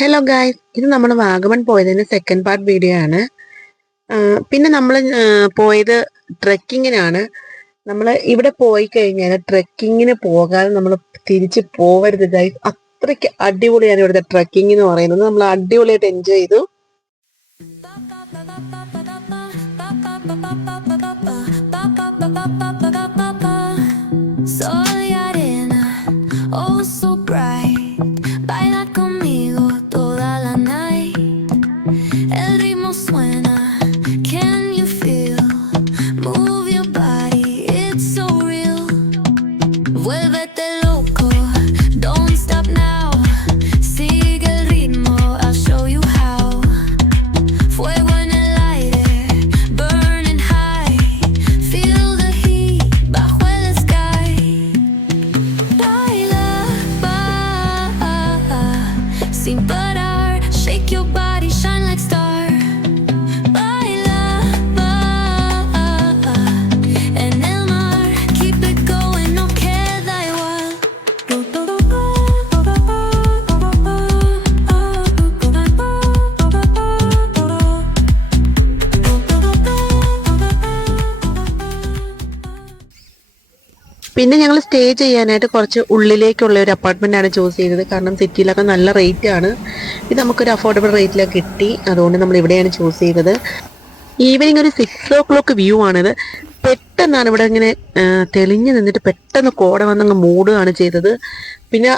Hello guys, ഇത് നമ്മൾ വാഗമൺ പോയതിന്റെ സെക്കൻഡ് പാർട്ട് വീഡിയോ ആണ്. പിന്നെ നമ്മൾ പോയത് ട്രെക്കിങ്ങിനാണ്. നമ്മൾ ഇവിടെ പോയി കഴിഞ്ഞാൽ ട്രെക്കിങ്ങിന് പോകാതെ നമ്മൾ തിരിച്ച് പോവരുത് ഗായ്സ്. അത്രയ്ക്ക് അടിപൊളിയാണ് ഇവിടുത്തെ ട്രെക്കിംഗ് എന്ന് പറയുന്നത്. നമ്മൾ അടിപൊളിയായിട്ട് എൻജോയ് ചെയ്തു. പിന്നെ ഞങ്ങൾ സ്റ്റേ ചെയ്യാനായിട്ട് കുറച്ച് ഉള്ളിലേക്കുള്ള ഒരു അപ്പാർട്ട്മെൻ്റ് ആണ് ചൂസ് ചെയ്തത്. കാരണം സിറ്റിയിലൊക്കെ നല്ല റേറ്റ് ആണ്. ഇത് നമുക്കൊരു അഫോർഡബിൾ റേറ്റിലൊക്കെ കിട്ടി. അതുകൊണ്ട് നമ്മൾ ഇവിടെയാണ് ചൂസ് ചെയ്തത്. ഈവനിങ് ഒരു 6 o'clock വ്യൂ ആണിത്. പെട്ടെന്നാണ് ഇവിടെ ഇങ്ങനെ തെളിഞ്ഞു നിന്നിട്ട് പെട്ടെന്ന് കോട വന്നങ്ങ് മൂടുകയാണ് ചെയ്തത്. പിന്നെ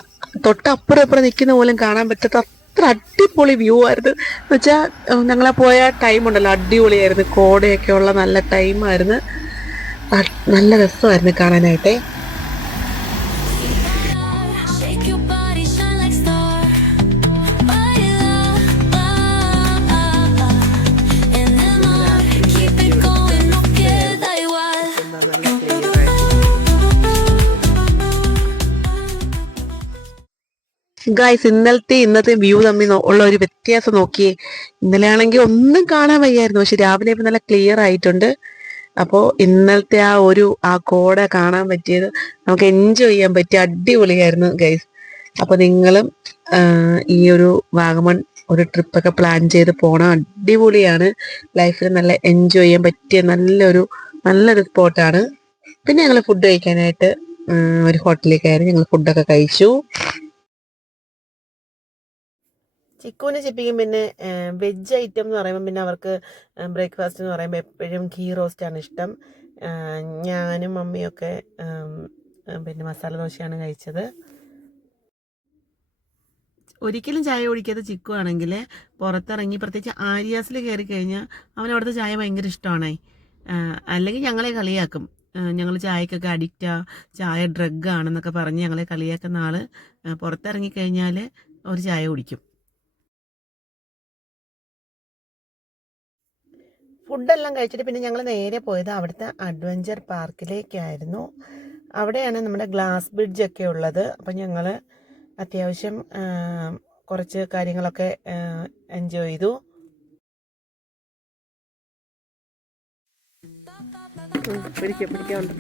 തൊട്ടപ്പുറം അപ്പുറം നിൽക്കുന്ന പോലും കാണാൻ പറ്റാത്ത അത്ര അടിപൊളി വ്യൂ ആയിരുന്നു. എന്ന് വെച്ചാൽ ഞങ്ങളെ പോയ ടൈം ഉണ്ടല്ലോ, അടിപൊളിയായിരുന്നു. കോടയൊക്കെ ഉള്ള നല്ല ടൈമായിരുന്നു. നല്ല രസമായിരുന്നു കാണാനായിട്ട്. ഗായ്സ്, ഇന്നത്തെ വ്യൂ തമ്മിൽ ഉള്ള ഒരു വ്യത്യാസം നോക്കിയേ. ഇന്നലെ ആണെങ്കിൽ ഒന്നും കാണാൻ വയ്യായിരുന്നു, പക്ഷെ രാവിലെ ഇപ്പം നല്ല ക്ലിയർ ആയിട്ടുണ്ട്. അപ്പോൾ ഇന്നലത്തെ ആ കോട കാണാൻ പറ്റിയത്, നമുക്ക് എൻജോയ് ചെയ്യാൻ പറ്റിയ അടിപൊളിയായിരുന്നു ഗൈസ്. അപ്പോൾ നിങ്ങളും ഈ ഒരു വാഗമൺ ഒരു ട്രിപ്പൊക്കെ പ്ലാൻ ചെയ്ത് പോകണം. അടിപൊളിയാണ്. ലൈഫിൽ നല്ല എൻജോയ് ചെയ്യാൻ പറ്റിയ നല്ലൊരു സ്പോട്ടാണ്. പിന്നെ ഞങ്ങൾ ഫുഡ് കഴിക്കാനായിട്ട് ഒരു ഹോട്ടലിൽ കയറി ഞങ്ങൾ ഫുഡൊക്കെ കഴിച്ചു. ചിക്കുവിന് ചിപ്പിക്കും പിന്നെ വെജ് ഐറ്റം എന്ന് പറയുമ്പോൾ പിന്നെ അവർക്ക് ബ്രേക്ക്ഫാസ്റ്റ് എന്ന് പറയുമ്പോൾ എപ്പോഴും ഘീ റോസ്റ്റാണ് ഇഷ്ടം. ഞാനും മമ്മിയൊക്കെ പിന്നെ മസാല ദോശയാണ് കഴിച്ചത്. ഒരിക്കലും ചായ കുടിക്കാത്ത ചിക്കു ആണെങ്കിൽ പുറത്തിറങ്ങി, പ്രത്യേകിച്ച് ആര്യാസിൽ കയറി കഴിഞ്ഞാൽ അവൻ അവിടുത്തെ ചായ ഭയങ്കര ഇഷ്ടമാണേ. അല്ലെങ്കിൽ ഞങ്ങളെ കളിയാക്കും, ഞങ്ങൾ ചായക്കൊക്കെ അഡിക്റ്റാ, ചായ ഡ്രഗാണെന്നൊക്കെ പറഞ്ഞ് ഞങ്ങളെ കളിയാക്കുന്ന ആൾ പുറത്തിറങ്ങിക്കഴിഞ്ഞാൽ ഒരു ചായ കുടിക്കും. ഫുഡെല്ലാം കഴിച്ചിട്ട് പിന്നെ ഞങ്ങൾ നേരെ പോയത് അവിടുത്തെ അഡ്വഞ്ചർ പാർക്കിലേക്കായിരുന്നു. അവിടെയാണ് നമ്മുടെ ഗ്ലാസ് ബ്രിഡ്ജൊക്കെ ഉള്ളത്. അപ്പം ഞങ്ങൾ അത്യാവശ്യം കുറച്ച് കാര്യങ്ങളൊക്കെ എൻജോയ് ചെയ്തു. പിടിക്കാറുണ്ട്.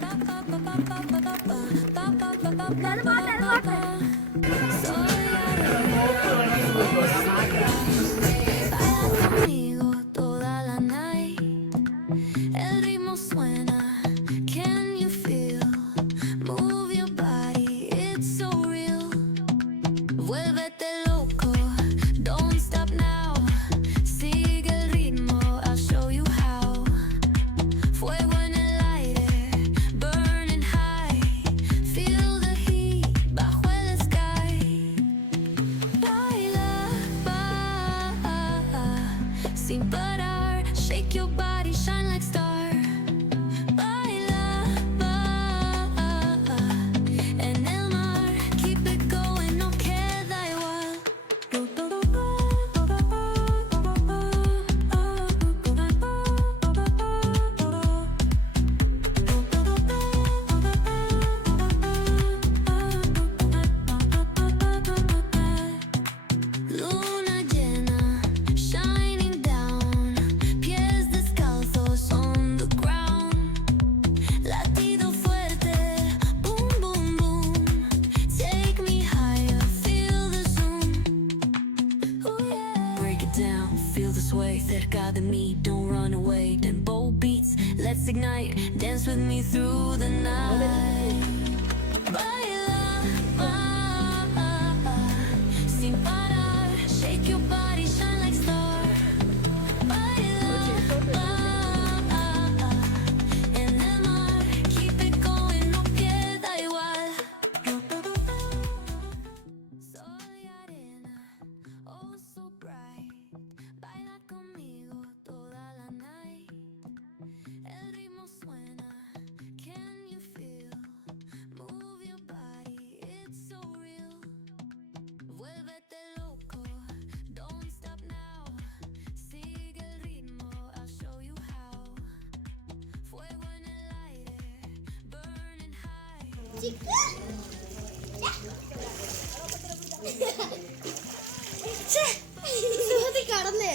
break it down. Feel the sway, cerca de mí, don't run away. Tempo beats, let's ignite. Dance with me through the night. Baila, sin parar. Shake your body, shine like star. Baila, en el mar. Keep it going, no queda igual. Sol y arena, oh so bright. Baila conmigo toda la night. El ritmo suena, can you feel? Move your body, it's so real. Vuélvete loco, don't stop now. Sigue el ritmo, I'll show you how. Fuego en el aire, burning high. കടന്നേ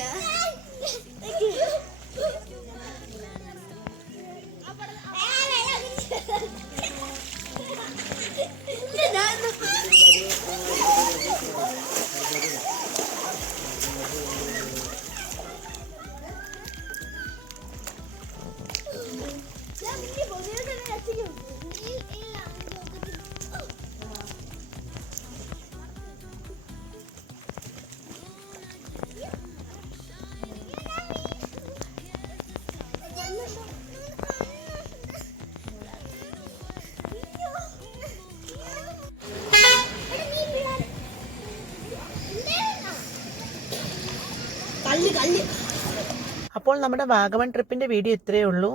അപ്പോൾ നമ്മുടെ Vagamon ട്രിപ്പിൻ്റെ video ഇത്രയേ ഉള്ളൂ.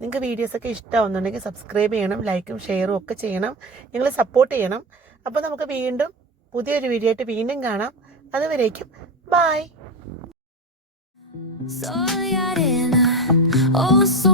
നിങ്ങൾക്ക് വീഡിയോസൊക്കെ ഇഷ്ടമാവുന്നുണ്ടെങ്കിൽ subscribe ചെയ്യണം, ലൈക്കും ഷെയറും ഒക്കെ ചെയ്യണം, നിങ്ങൾ സപ്പോർട്ട് ചെയ്യണം. അപ്പോൾ നമുക്ക് വീണ്ടും പുതിയൊരു വീഡിയോ ആയിട്ട് വീണ്ടും കാണാം. അതുവരേക്കും by. Sol y arena, oh so